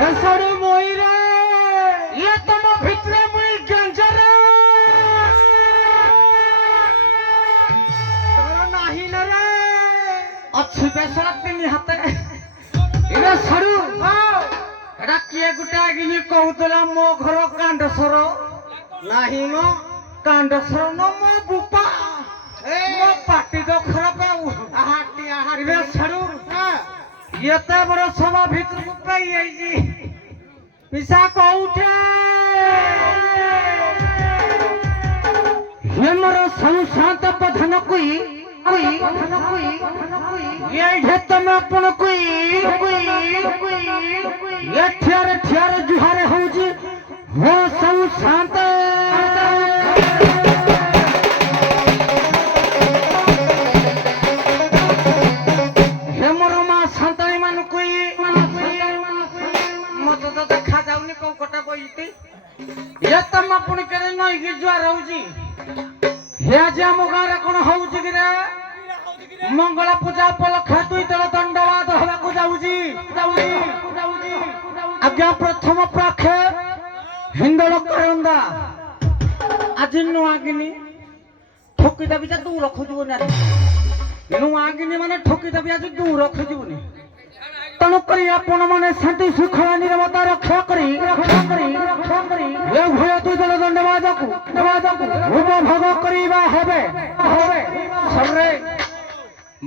এসরে মইরে ইয়ে তম ভিতরে মুই গঞ্জরে তোর নাহি না রে অছি বেসরা তিনি হাতে এরে সরু এটা কিয়ে গুটা গিনি কহুতলা মো ঘর কাণ্ডসর নাহি মো কাণ্ডসর ন মো বুপা মো পাটি তো খরাপ আহাটি আহাটি রে সরু এতে বড় সভা ভিতরକୁ পাই আইছি পিসা কউঠে হে মোর সংসান্ত প্রধান কুই ये तम अपन कोई ये ठियार जुहारे होजी हो सब शांत हे मोर मा शांताई मान कोई मत तो देखा जाउनी को कोटा बोईती ये तम अपन करे नई कि जुहार होजी हे आज हम गारे कोन होजी कि रे मंगला पूजा उपलक्षे दुई दल दंडवाद हवाकू जाउजी आज्ञा प्रथम प्राखे हिंदल करंदा आज नुआगिनी ठोकी देबी जा दूर खोजबो ना नुआगिनी माने ठोकी देबी आज दूर खोजबोनी तनु करी आपण माने शांति सुखला निरवता रक्षा करी ए भय दुई दल दंडवादकू उपभोग करिबा हबे सबरे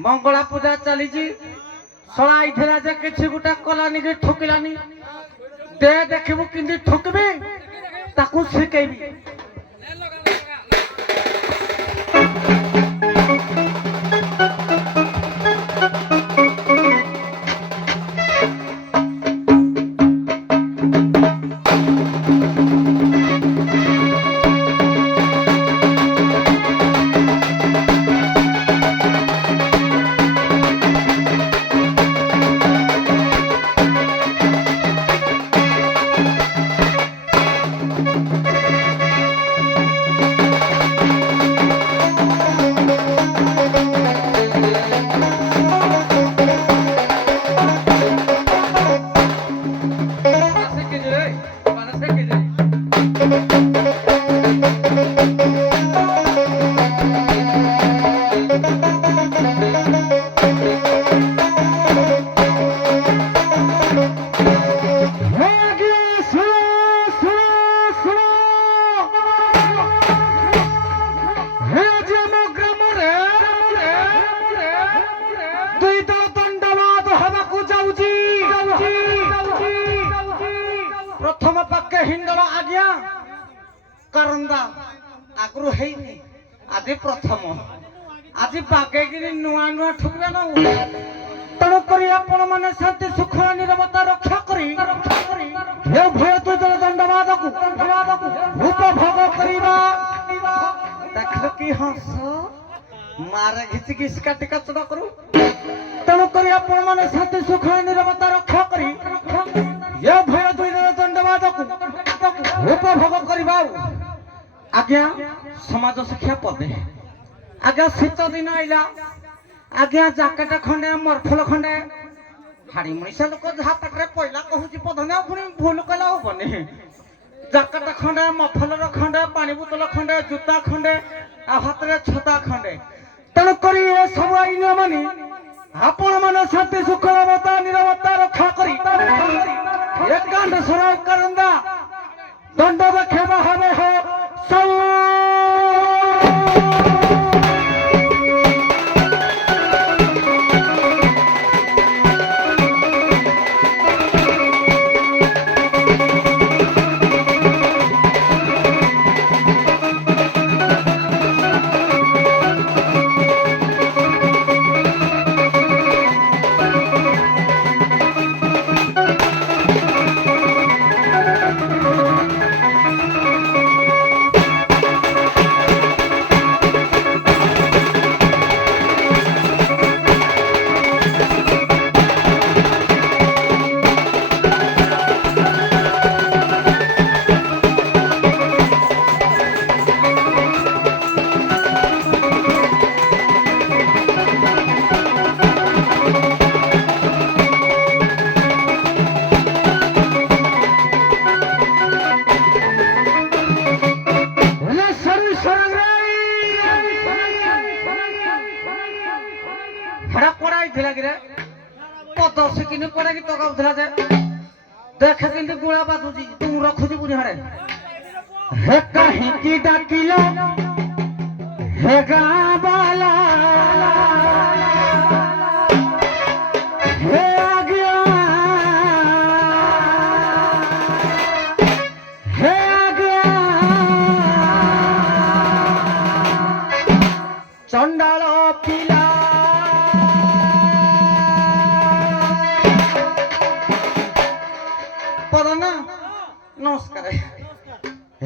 मंगला पूजा चली सलाई थिला जे किछि गुटा कलानी के ठोकिलानी दे देखबो किंदी ठोकबे ताकू सिकेबी प्रथम पक्के हिंदल आज्ञा करंदा आगरु हेइनी आदि प्रथम आज बागेगिरी नुआ नुआ ठुकबे ना तणु करी आपण माने शांति सुखला निरवता रक्षा करी हे भय तो दल दंडवादकू उपभोग करिबा देखल की हंस मारे घिच घिसका टिका चढ़ा करू तणु करी आपण माने शांति सुखला निरवता रक्षा करी ये भय दुई दंडवादकू उपभोग करिबा आज्ञा समाज शिक्षा पदे आज्ञा शीत दिन आइला आज्ञा जाकेट खंडे मरफल खंडे हाड़ी मनीषा लोक जहा पाटे पहला कहूँ पधने पुणी भूल कला हेनी जाकेट खंडे मफलर खंडे पानी बोतल खंडे जूता खंडे हाथ में छता खंडे तेणुक सब आईन मानी आपण मान शांति सुखलता निरवता रक्षा करी एकांत सराय करंदा दंड देखेबा हवे हो सब किने पड़ा कि तो का उधरा जे देख किने गुड़ा बादूजी तू रखुजी बुझी हरे हे कहीं की डाकिलो हे गाबाला हे आज्ञा हे आज्ञा चंडालो पिला पदना नमस्कार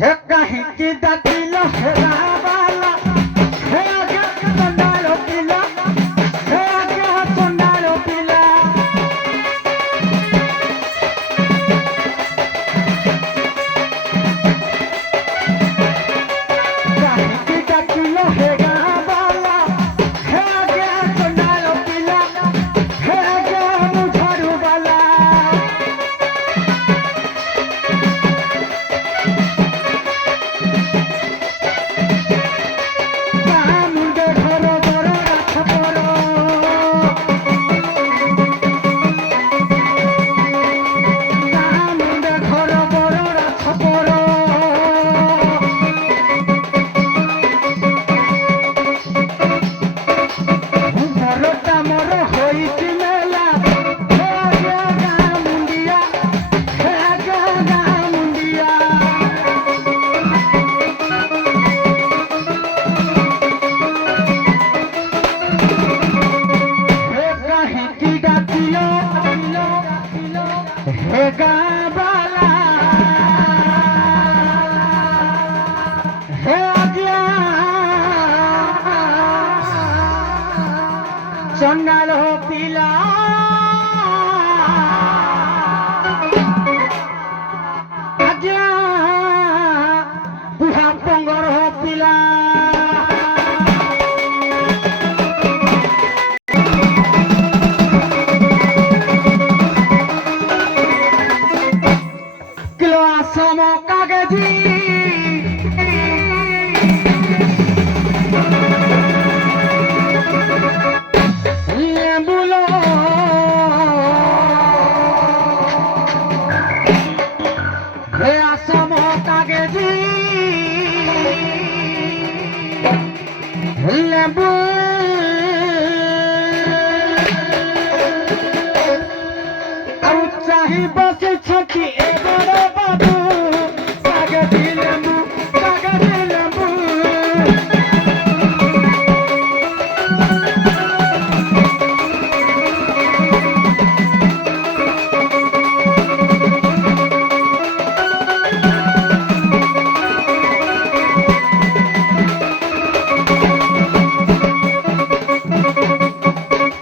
हे कहीं की डाकिलो हे गाबाला हे आज्ञा चंडालो पिला हे आज्ञा चंडालो पिला कहीं की डाकिलो हे गाबाला हे आज्ञा चंडालो पिला हे आज्ञा मुझारू बाला मुंडे घर बड़ राख पर मुंडे घर बड़ राख पर मरटा मर होइछि मेला हे आज्ञा गाँ मुंडिया हे आज्ञा गाँ मुंडिया हे कहीं की डाकिलो हे गाबाला हे आज्ञा चंडाल हो पिला आज्ञा बुढ़ा पंगर हो पिला किलो आसम कागजी লেম্বুলো হে আসাম কাগজি লেম্বু ଆଉ ଚାହିଁ ବସିଛ କି ଏ ବଡ଼ ବାବୁ କାଗଜି ଲେମ୍ବୁ କାଗଜି ଲେମ୍ବୁ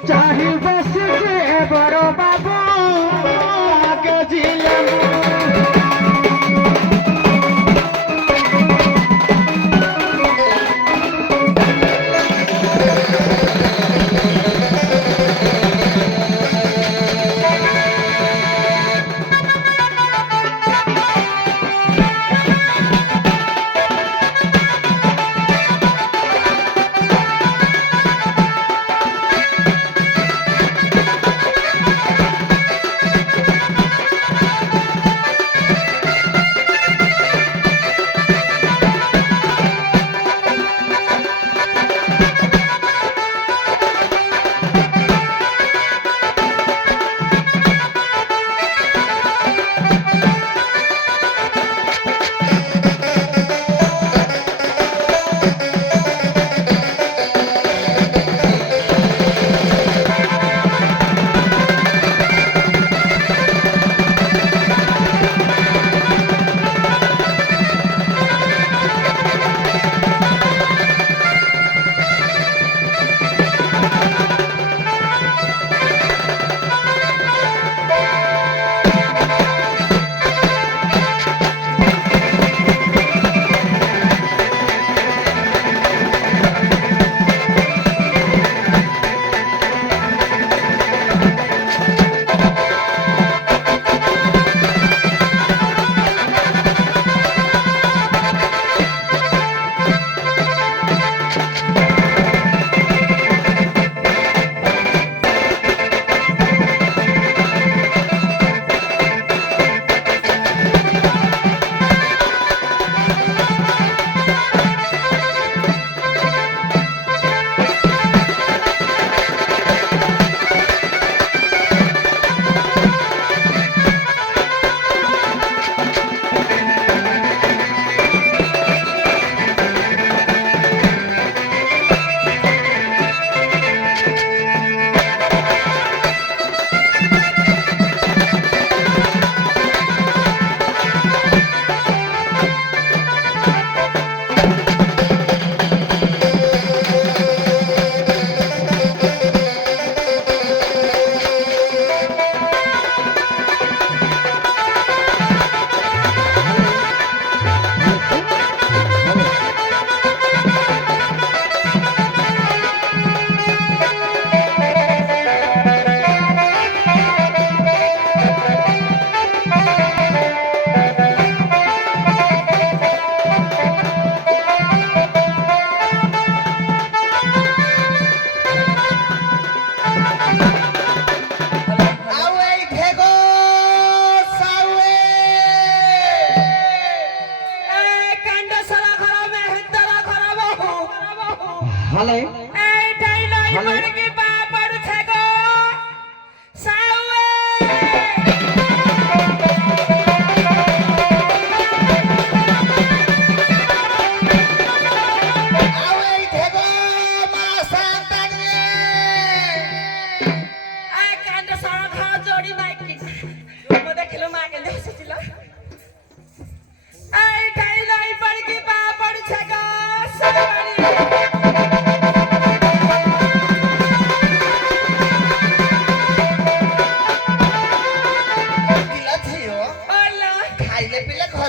चाही बस के बड़ो बाबू कागजी लेम्बू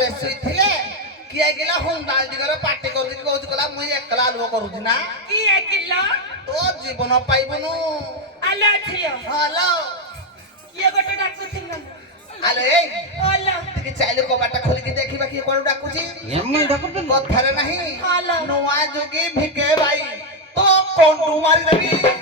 ଘରେ ଶୋଇଥିଲେ କିଏ ଗିଲା ହୁଣ୍ଡାଳ ଦିଗରେ ପାଟି କରୁଛି କହୁଛି କହିଲା ମୁଁ ଏକଲା ଆଲୁଅ କରୁଛି ନା କିଏ କିଲ ତୋ ଜୀବନ ପାଇବୁନୁ ଆଲୋ ଝିଅ ହଲୋ କିଏ ଗୋଟେ ଡାକୁଥିଲ ଆଲୋ ଏଇ ଆଲୋ ଟିକେ ଚାଇଲେ କବାଟା ଖୋଲିକି ଦେଖିବା କିଏ କୁଆଡୁ ଡାକୁଛି ଏମିତି ଡାକୁଛନ୍ତି କଥାରେ ନାହିଁ ହଲୋ ନୂଆ ଯୁଗୀ ଭିକେ ଭାଇ ତ କଣ୍ଟୁ ମାରିଦେବି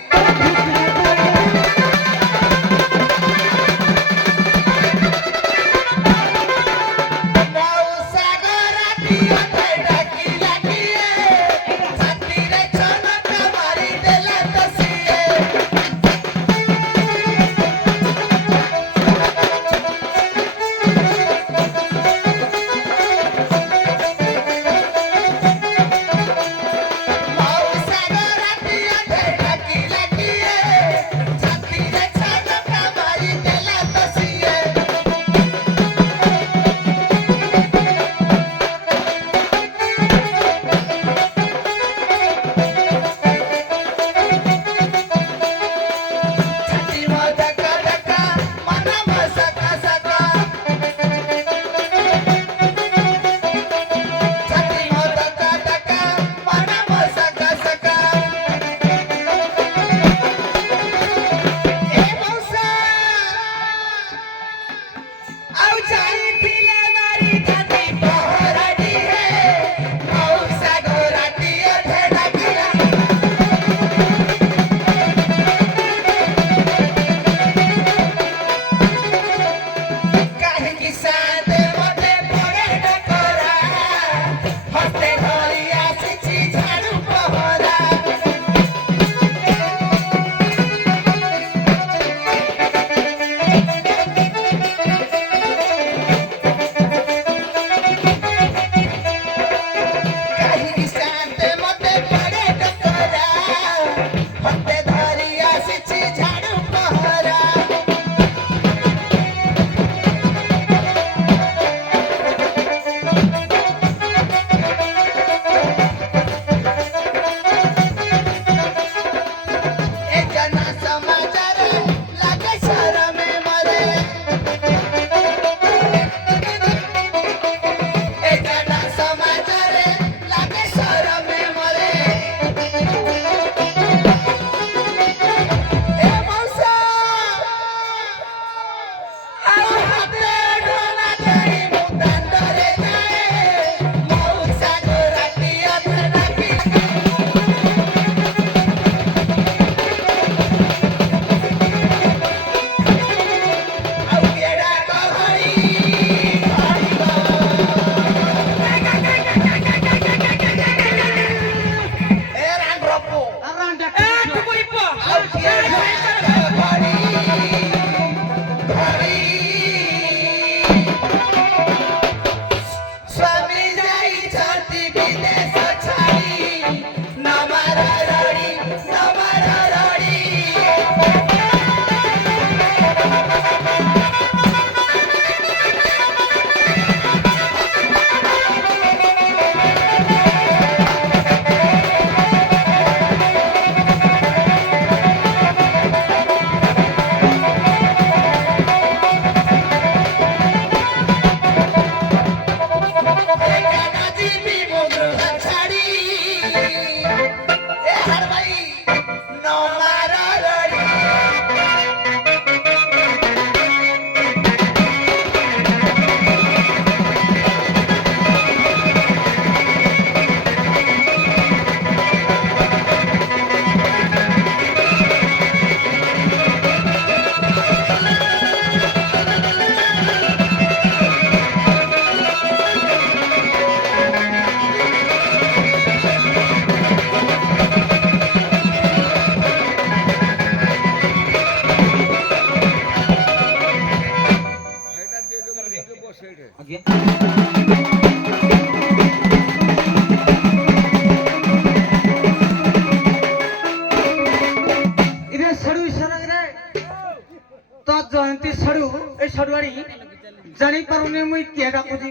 জানি পারুনি মুই কে ডাকুছি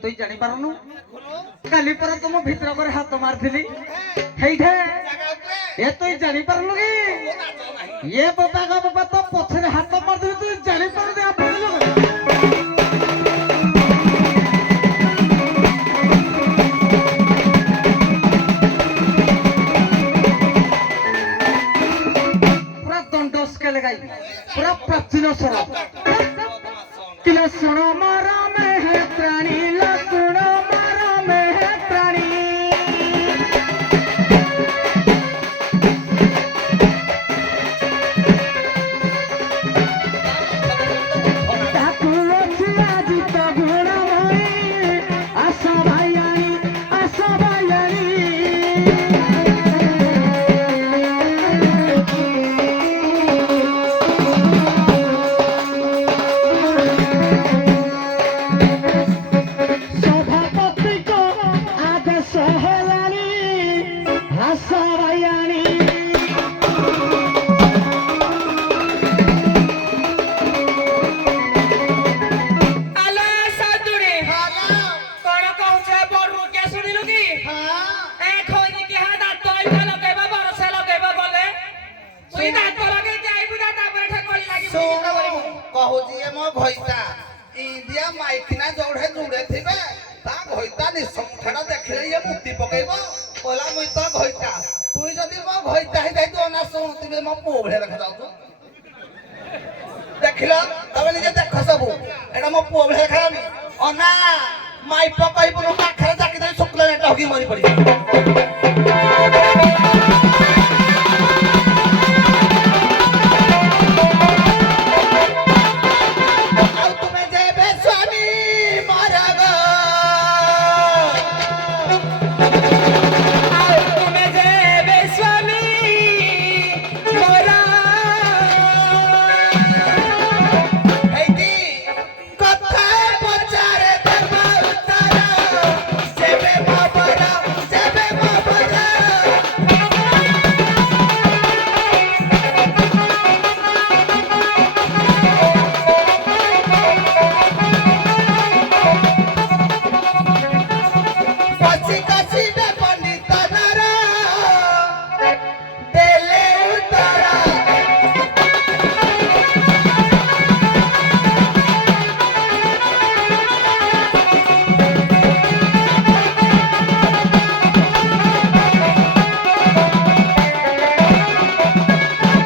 তুই জানি পারুনু কালি পর তুম ভিতর করে হাত মারছিলি সেইঠে এ তুই জানি পারলু কি এ বাবা গা বাবা তো পছরে হাত মারছিলি তুই জানি পারু দে আপনি লোক लसुण मारा में है प्राणी लसुण मारा में है प्राणी ठाकुर आज तो घोड़ा भाई आशा भाई आशा भाई सभापति को आदेश हेलानी आशा भाई ଆଲୋ ସାଧୁରେ କଣ କହୁଛ ବଡରୁ କିଏ ଶୁଣିଲୁ କି ଏ ଖୋଇକି କି ହା ଦାନ୍ତ ଏଇଟା ଲଗେଇବା ବରଷ ଲଗେଇବା ବୋଲେ ତୁଇ ଦାନ୍ତ ଲଗେଇ ଯାଇବୁ ନା ତାପରେ ଠେକଳି ଲାଗିବୁ ଶୁଣ କହୁଛି ଏ ମୋ ଘଇତା ଇଣ୍ଡିଆ ମାଇକିନା ଯୋଉଠେ ଜୁଡେ ଥିବେ ତା ଘଇତା ନିଶମୁଠାଟା ଦେଖିଲେ ଇଏ ମୁତି ପକେଇବ କହିଲା ମୁଇଁ ତ ଘଇତା ତୁଇ ଯଦି ମୋ ଘଇତା ହେଇଯାଇଛୁ ନା ଶୁଣୁଥିବେ ମୋ ପୁଅ ଭଳିଆ ଦେଖାଯାଉଛୁ ଦେଖିଲ ତମେ ନିଜେ ଦେଖ ସବୁ ଏଇଟା ମୋ ପୁଅ ଭଳିଆ ଦେଖାଯାଉନି ଅନା ମାଇପ କହିବୁନୁ ପାଖରେ ଚାକି ଦେଇ ଶୁକ୍ଳ ନେଟ ହକି ମରି ପଡିବ ଆଉ ତୁମେ ଯେବେ ସ୍ୱାମୀ ମରଗ ଆଉ ତୁମେ ଯେବେ ସ୍ୱାମୀ ମୋର ହେଇଟି କଥା ପଚାରେ ଦେବ ଉତ୍ତର ଯେବେ ମୋ ବର କସି କସି ବେ ପଣ୍ଡିତ ନର ଦେଲେ ଉତ୍ତର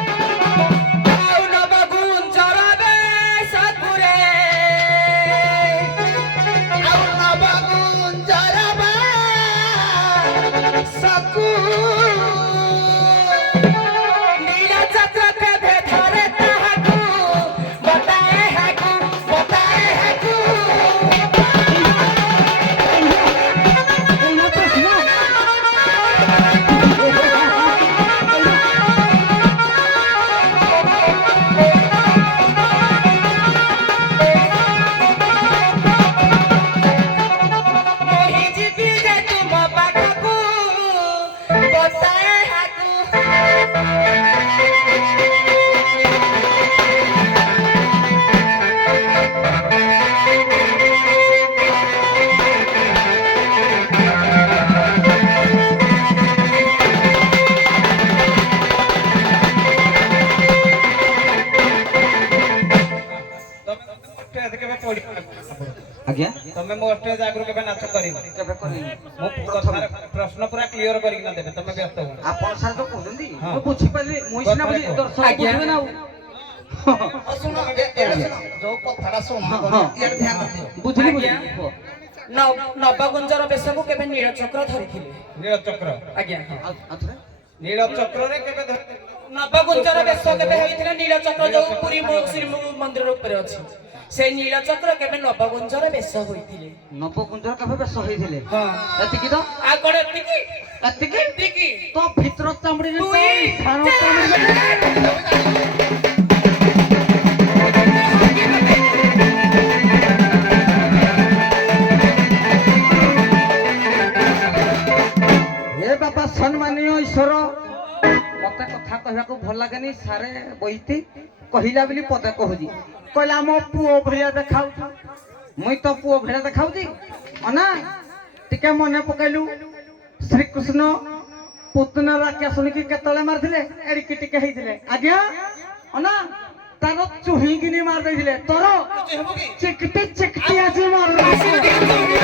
ଆଉ ନବ ଗୁଞ୍ଜର ବେଶପୁରେ ଆଉ ନବଗୁଞ୍ଜର ସକୁ ନୀଳ ଚକ୍ର କେବେ ଧରେ ତାହାକୁ ବତାଏ ହାକୁ ମୋହି ଯିବି ଯେ ତୁମ ପାଖକୁ ବତାଏ ହାକୁ ଆଜ୍ଞା ତମେ ମୋ ଷ୍ଟେଜ ଆଗରୁ କେବେ ନାଚ କରିବ କେବେ କରିନି ମୁଁ କଥାର ପ୍ରଶ୍ନ ପୁରା କ୍ଲିୟର କରିକିନା ଦେବେ ତମେ ବ୍ୟସ୍ତ ହୁଅ ଆପଣ ସାର୍ ତ କହୁଛନ୍ତି ହଁ। ମୁଁ ବୁଝିପାରିଲି ମୁଁ ସିନା ବୁଝି ଦର୍ଶକ ଆଜ୍ଞା। ବୁଝିବେ ନା ଆଉ ଶୁଣ ଏଇଟା ଶୁଣ ଯୋଉ କଥାଟା ଶୁଣ ଇଆଡେ ଧ୍ୟାନ ଦିଅ ବୁଝିଲି ଆଜ୍ଞା। ବୁଝିଲି କୁହ। ନବଗୁଞ୍ଜର ବେଶକୁ କେବେ ନୀଳଚକ୍ର ଧରିଥିଲେ ନୀଳଚକ୍ର ଆଜ୍ଞା ଆଉଥରେ ନୀଳଚକ୍ରରେ କେବେ ଧରିଥିଲେ? ନବଗୁଞ୍ଜର ବେଶ କେବେ ହୋଇଥିଲା ନୀଳଚକ୍ର ଯୋଉ ପୁରୀ ଶ୍ରୀ ମନ୍ଦିର ଉପରେ ଅଛି ସେ ନୀଳଚକ୍ର କେବେ ନବଗୁଞ୍ଜର ବେଶ ହୋଇଥିଲେ ନବକୁଞ୍ଜର କେବେ ବେଶ ହେଇଥିଲେ ହଁ ଏତିକି ତ ଆଉ କଣ ଏତିକି ଏତିକି ଏତିକି ତ ଭିତର ଚାମଡ଼ିରେ ତ ଦୁଇ, ଧାନ ଚାରି। ଚାମଡ଼ିରେ ବାପା ସମ୍ମାନୀୟ ଈଶ୍ୱର ମତେ କଥା କହିବାକୁ ଭଲ ଲାଗେନି ସାରେ ବଇତି କହିଲା ବୋଲି ପଦେ କହୁଛି କହିଲା ମୋ ପୁଅ ଭଳିଆ ଦେଖାଉଛି ମୁଇଁ ତ ପୁଅ ଭଳିଆ ଦେଖାଉଛି ଅନା ଟିକେ ମନେ ପକେଇଲୁ ଶ୍ରୀକୃଷ୍ଣ ପୁତନା ରାକ୍ଷା ଶୁଣିକି କେତେବେଳେ ମାରିଥିଲେ ଏଡ଼ିକି ଟିକେ ହେଇଥିଲେ ଆଜ୍ଞା ଅନା ତାର ଚୁହିଁକିନି ମାରି ଦେଇଥିଲେ ତୋର ଚିକଟି ଚିକଟି ଆଜି ମାରୁ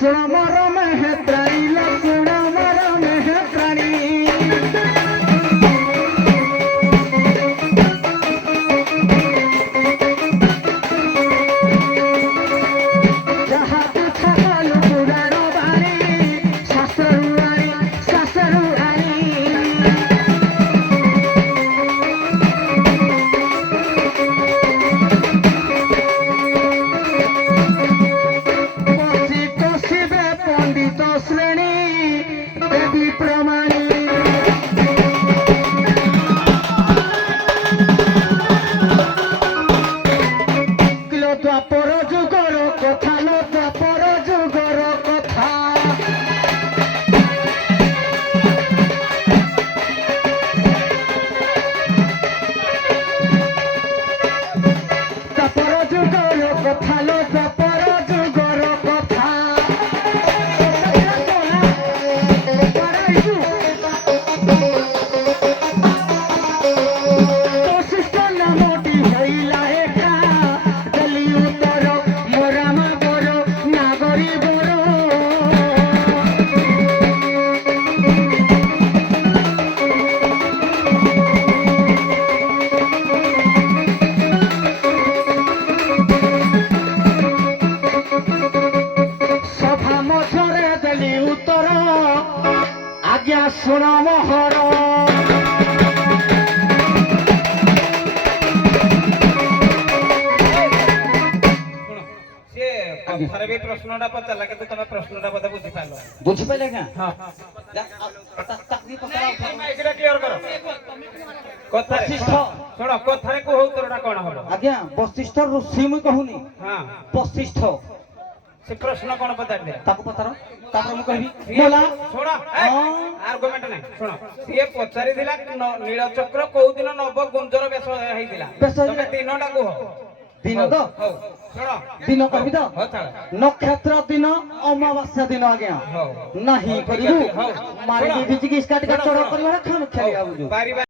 सुण मोर में है त्राइला सुण ଆଜ୍ଞା ଶୁଣ ମୋହର ଶୁଣ ସିଏ କଥାରେ ବି ପ୍ରଶ୍ନଟା ପଚାରିଲା କିନ୍ତୁ ତମେ ପ୍ରଶ୍ନଟା ବୋଧେ ବୁଝିପାରିଲ ବୁଝିପାରିଲେ ଆଜ୍ଞା ହଁ ତାକୁ ପଚାର ମାଇକଟା କ୍ଲିୟର କର କଥାରେ ବଶିଷ୍ଠ। ଶୁଣ କଥାରେ କୁହ ଉତ୍ତରଟା କଣ ହବ ଆଜ୍ଞା ବଶିଷ୍ଠ ଋଷି ମୁଁ କହୁନି ହଁ ବଶିଷ୍ଠ ସେ ପ୍ରଶ୍ନ କଣ ପଚାରିଲେ ତାକୁ ପଚାର ତାପରେ ମୁଁ କହିବି ସିଏ ବୋଲା ଶୁଣ ହଁ। ଆର୍ଗୁମେଣ୍ଟ ନାହିଁ ଶୁଣ ସିଏ ପଚାରିଥିଲା ନୀଳଚକ୍ର କୋଉ ଦିନ ନବ ଗୁଞ୍ଜର ବେଶ ହେଇଥିଲା ବେଶ ତମେ ହେଇଥିଲା। ଦିନଟା କୁହ ଦିନ ତ ହଉ ଶୁଣ ଦିନ କହିବି ତ ହଉ ଛାଡ଼ ନକ୍ଷତ୍ର ଦିନ ଅମାବାସ୍ୟା ଦିନ ଆଜ୍ଞା ହଉ ନାହିଁ ହଉ, ଠିକ କରିବୁ ଅଛି, ହଉ। ମାରି ଶୁଣ, ଦେଇଛି କି ଇସ୍କା ଟିକେ ଶୁଣ, ଚଢ ଶୁଣ। କରିବା ଖାନ ଖେଳିବା ବୁଝୁ ପାରିବା